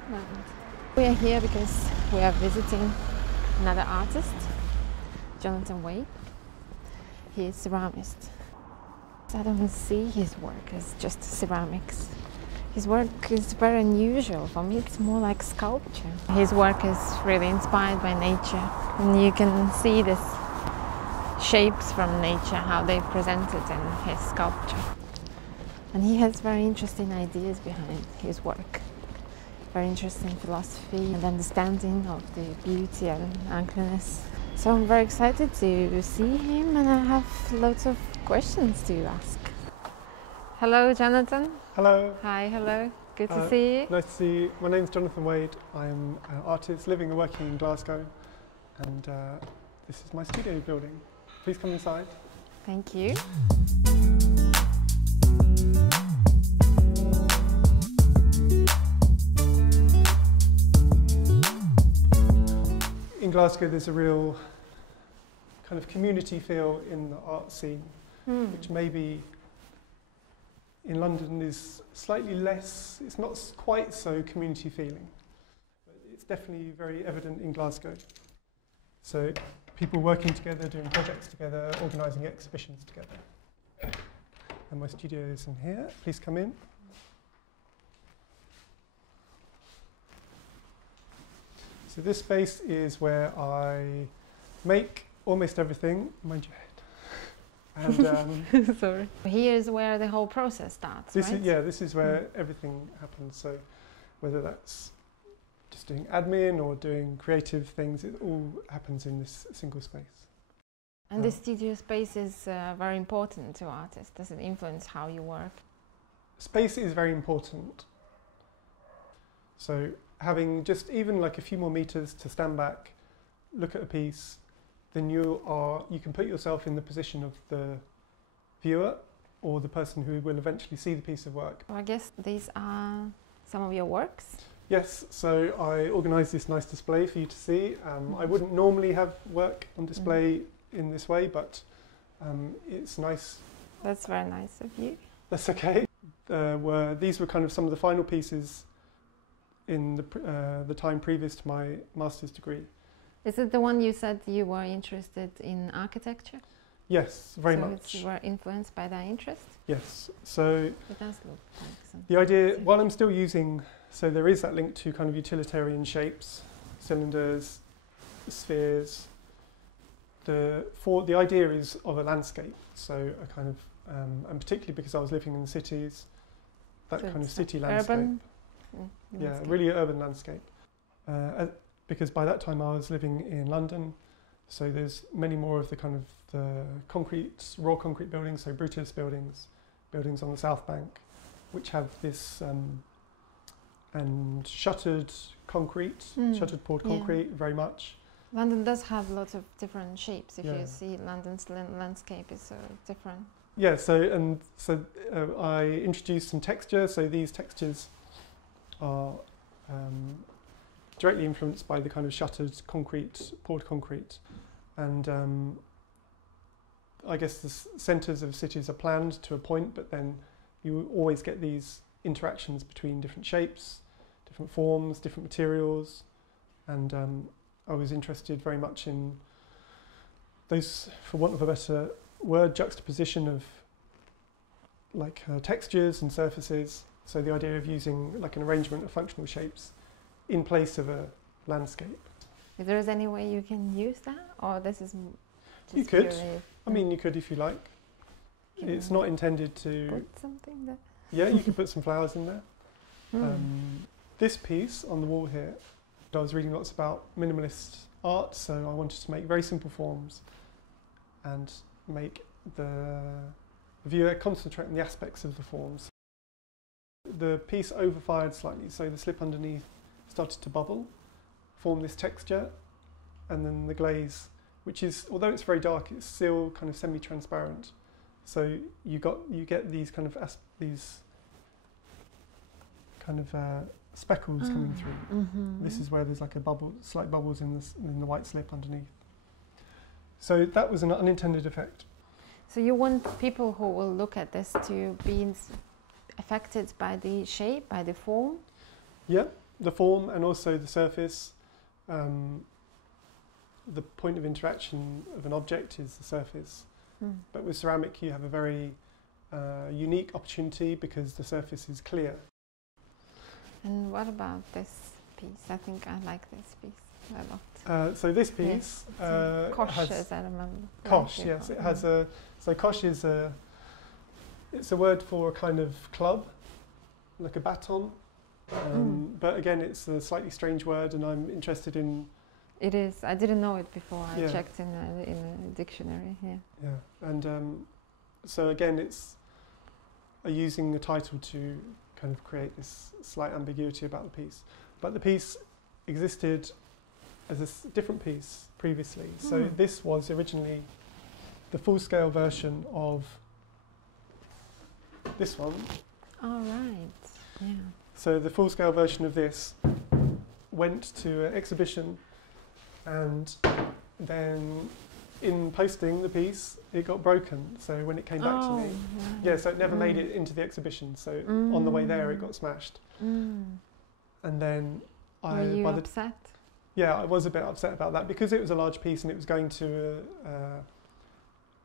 development. We are here because we are visiting another artist, Jonathan Wade. He is a ceramist. I don't see his work as just ceramics. His work is very unusual. For me, it's more like sculpture. His work is really inspired by nature, and you can see these shapes from nature, how they presented in his sculpture. And he has very interesting ideas behind his work. Very interesting philosophy and understanding of the beauty and ugliness. So I'm very excited to see him, and I have lots of questions to ask. Hello, Jonathan. Hello. Hi, hello. Good to see you. Nice to see you. My name's Jonathan Wade. I'm an artist living and working in Glasgow, and this is my studio building. Please come inside. Thank you. In Glasgow, there's a real kind of community feel in the art scene, which maybe in London is slightly less. It's not quite so community feeling, but it's definitely very evident in Glasgow. So people working together, doing projects together, organising exhibitions together. And my studio is in here. Please come in. So this space is where I make almost everything. Mind your head. And sorry. Here is where the whole process starts, right? This is where everything happens. So whether that's just doing admin or doing creative things, it all happens in this single space. And the studio space is very important to artists. Does it influence how you work? Space is very important. So having just even like a few more meters to stand back, look at a piece, then you can put yourself in the position of the viewer or the person who will eventually see the piece of work. Well, I guess these are some of your works. Yes, so I organised this nice display for you to see. I wouldn't normally have work on display in this way, but it's nice. That's very nice of you. That's okay. These were kind of some of the final pieces in the time previous to my master's degree. Is it the one you said you were interested in architecture? Yes, very much. So you were influenced by that interest? Yes. So it does look like something. The idea, while I'm still using, so there is that link to kind of utilitarian shapes, cylinders, spheres. The idea is of a landscape. So a kind of, and particularly because I was living in the cities, that kind of city landscape. Urban? Yeah, really urban landscape. Because by that time I was living in London, so there's many more of the kind of the concrete, raw concrete buildings, so Brutus buildings on the South Bank, which have this and shuttered concrete, shuttered poured concrete, very much. London does have lots of different shapes. If you see London's landscape is different. Yeah, so I introduced some texture. So these textures are directly influenced by the kind of shuttered concrete, poured concrete. And I guess the centres of cities are planned to a point, but then you always get these interactions between different shapes, different forms, different materials. And I was interested very much in those, for want of a better word, juxtaposition of like textures and surfaces. So the idea of using like an arrangement of functional shapes in place of a landscape. If there is any way you can use that, or this is just you could. Purely, I mean, you could if you like. It's not intended to. Put something there. Yeah, you could put some flowers in there. This piece on the wall here, I was reading lots about minimalist art, so I wanted to make very simple forms and make the viewer concentrate on the aspects of the forms. The piece overfired slightly, so the slip underneath started to bubble, form this texture, and then the glaze, which is, although it's very dark, it's still kind of semi-transparent. So you get these kind of speckles coming through. This is where there's like a bubble, slight bubbles in the white slip underneath. So that was an unintended effect. So you want people who will look at this to be affected by the shape, by the form? Yeah. the form and also the surface. The point of interaction of an object is the surface. But with ceramic you have a very unique opportunity because the surface is clear. And what about this piece? I think I like this piece a lot. So this piece Kosh, has, as I remember. Kosh, yes, it has a. So Kosh is it's a word for a kind of club, like a baton. But again, it's a slightly strange word, and I'm interested in. It is. I didn't know it before. I checked in a dictionary. Yeah. Yeah, and so again, it's using the title to kind of create this slight ambiguity about the piece. But the piece existed as a different piece previously. So this was originally the full-scale version of this one. All right. Yeah. So the full-scale version of this went to an exhibition, and then in posting the piece, it got broken. So when it came back to me, so it never made it into the exhibition. So on the way there, it got smashed. And then were you upset? Yeah, I was a bit upset about that because it was a large piece and it was going to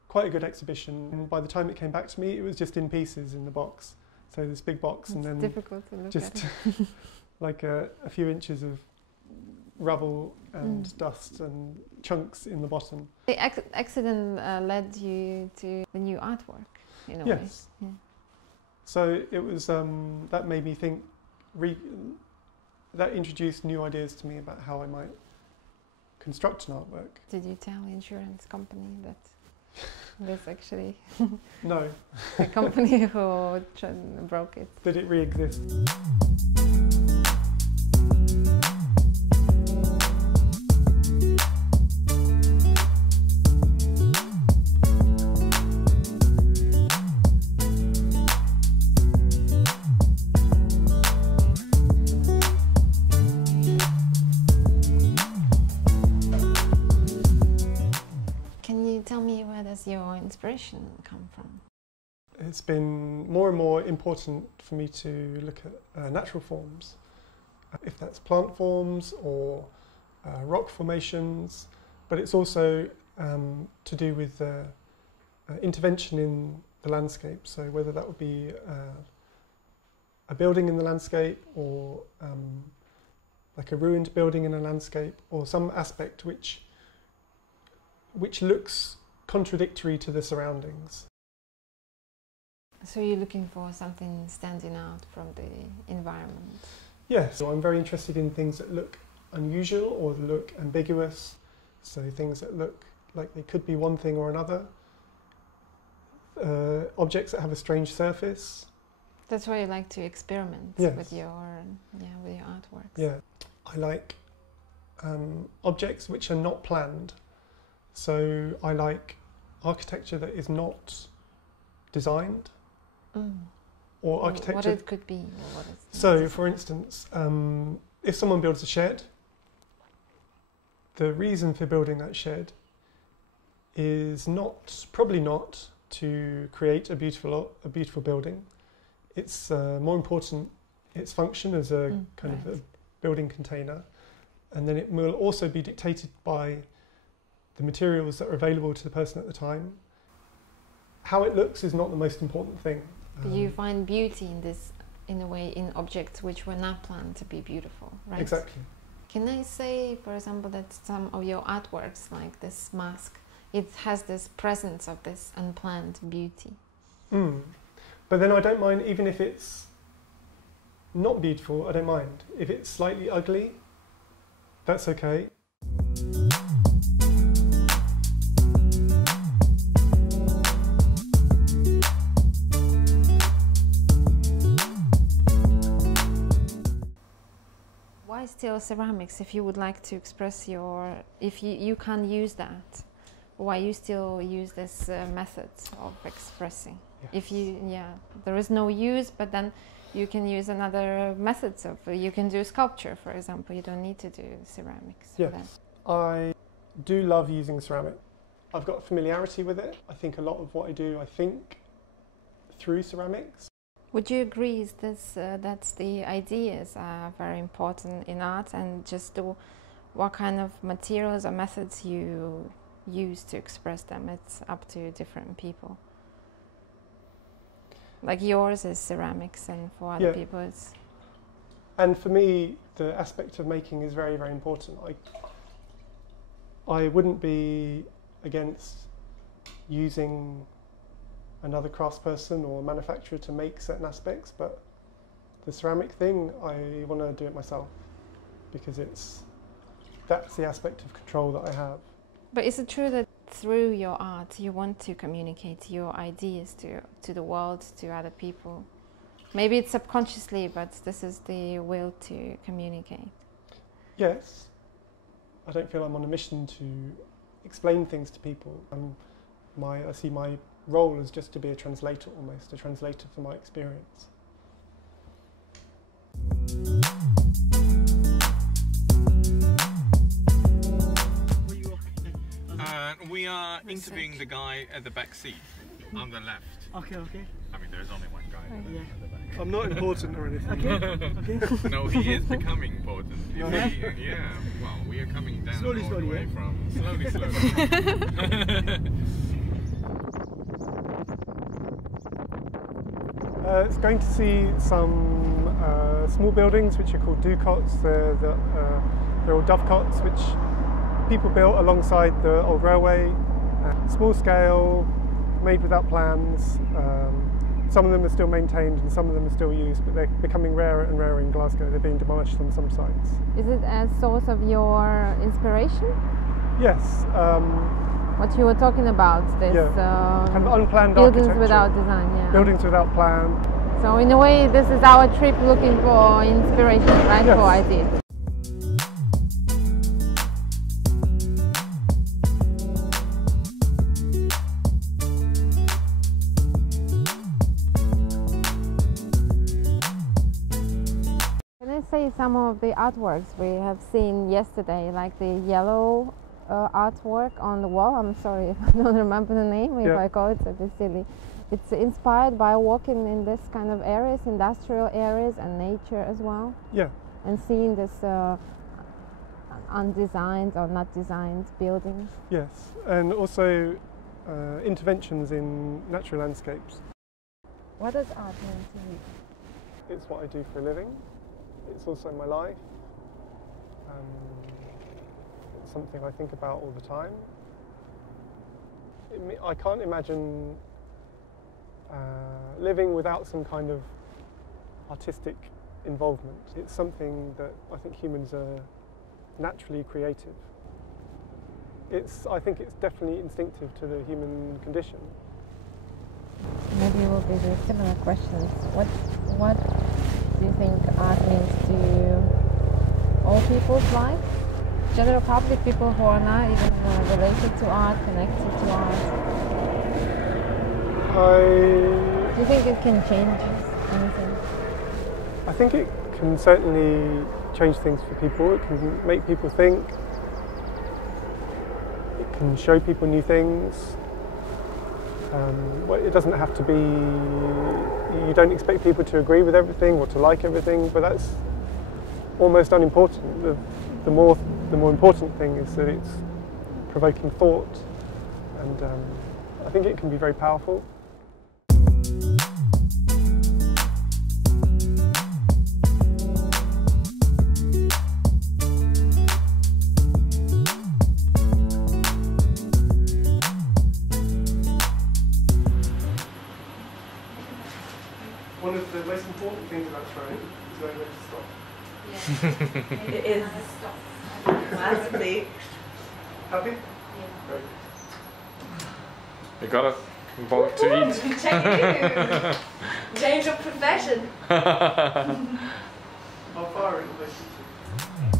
quite a good exhibition. And by the time it came back to me, it was just in pieces in the box. So this big box, and then difficult to look just at it. like a few inches of rubble and dust and chunks in the bottom. The accident led you to the new artwork, in a way. Yes. Yeah. So it was that made me think. That introduced new ideas to me about how I might construct an artwork. Did you tell the insurance company that this actually no, the company who broke it? Did it re-exist? Tell me, where does your inspiration come from? It's been more and more important for me to look at natural forms, if that's plant forms or rock formations, but it's also to do with intervention in the landscape. So whether that would be a building in the landscape or like a ruined building in a landscape, or some aspect which looks contradictory to the surroundings. So you're looking for something standing out from the environment? Yes, so I'm very interested in things that look unusual or look ambiguous, so things that look like they could be one thing or another, objects that have a strange surface. That's why you like to experiment with your artworks. Yeah, I like objects which are not planned. So I like architecture that is not designed, or architecture. What it could be. Or what so, for instance, if someone builds a shed, the reason for building that shed is probably not to create a beautiful building. It's more important its function as a kind of a building container, and then it will also be dictated by the materials that are available to the person at the time. How it looks is not the most important thing. You find beauty in this, in a way, in objects which were not planned to be beautiful, right? Exactly. Can I say, for example, that some of your artworks, like this mask, it has this presence of this unplanned beauty? But then I don't mind, even if it's not beautiful, I don't mind. If it's slightly ugly, that's okay. Why still ceramics? If you would like to express if you can't use that, why you still use this method of expressing? Yes. If there is no use, but then you can use another methods of, you can do sculpture, for example. You don't need to do ceramics. Yes, for that. I do love using ceramic. I've got familiarity with it. I think a lot of what I do, I think through ceramics. Would you agree is this, that the ideas are very important in art, and just what kind of materials or methods you use to express them? It's up to different people. Like yours is ceramics, and for other people it's... And for me, the aspect of making is very, very important. I wouldn't be against using another craftsperson or manufacturer to make certain aspects, but the ceramic thing, I want to do it myself because that's the aspect of control that I have. But is it true that through your art you want to communicate your ideas to the world, to other people? Maybe it's subconsciously, but this is the will to communicate. Yes. I don't feel I'm on a mission to explain things to people. I see my role as just to be a translator, almost a translator for my experience. We are interviewing the guy at the back seat on the left. Okay. I mean, there's only one guy at the back. I'm not important or anything. Okay. No, he is becoming important. Yeah. Well, we are coming down slowly, the way from slowly. It's going to see some small buildings which are called dovecots. They're all dovecots which people built alongside the old railway. Small scale, made without plans. Some of them are still maintained and some of them are still used, but they're becoming rarer and rarer in Glasgow. They're being demolished on some sites. Is it a source of your inspiration? Yes. What you were talking about, this kind of unplanned buildings architecture. without design, yeah. Buildings without plan. So in a way, this is our trip looking for inspiration, right, for ideas. Can I say some of the artworks we have seen yesterday, like the yellow artwork on the wall? I'm sorry if I don't remember the name, if I call it a bit silly. It's inspired by walking in this kind of areas, industrial areas and nature as well. Yeah. And seeing this undesigned or not designed buildings. Yes, and also interventions in natural landscapes. What does art mean to you? It's what I do for a living. It's also my life. It's something I think about all the time. I can't imagine living without some kind of artistic involvement. It's something that I think humans are naturally creative. I think it's definitely instinctive to the human condition. Maybe it will be the similar questions. What do you think art means to all people's lives? General public, people who are not even related to art, connected to art. Do you think it can change anything? I think it can certainly change things for people. It can make people think. It can show people new things. Well, it doesn't have to be, you don't expect people to agree with everything or to like everything, but that's almost unimportant. The more important thing is that it's provoking thought, and I think it can be very powerful. One of the most important things about trying is knowing when to stop. Yeah. It is. Massively. Happy? Yeah. Great. You got a bite to eat. Change of profession. How far in relation to?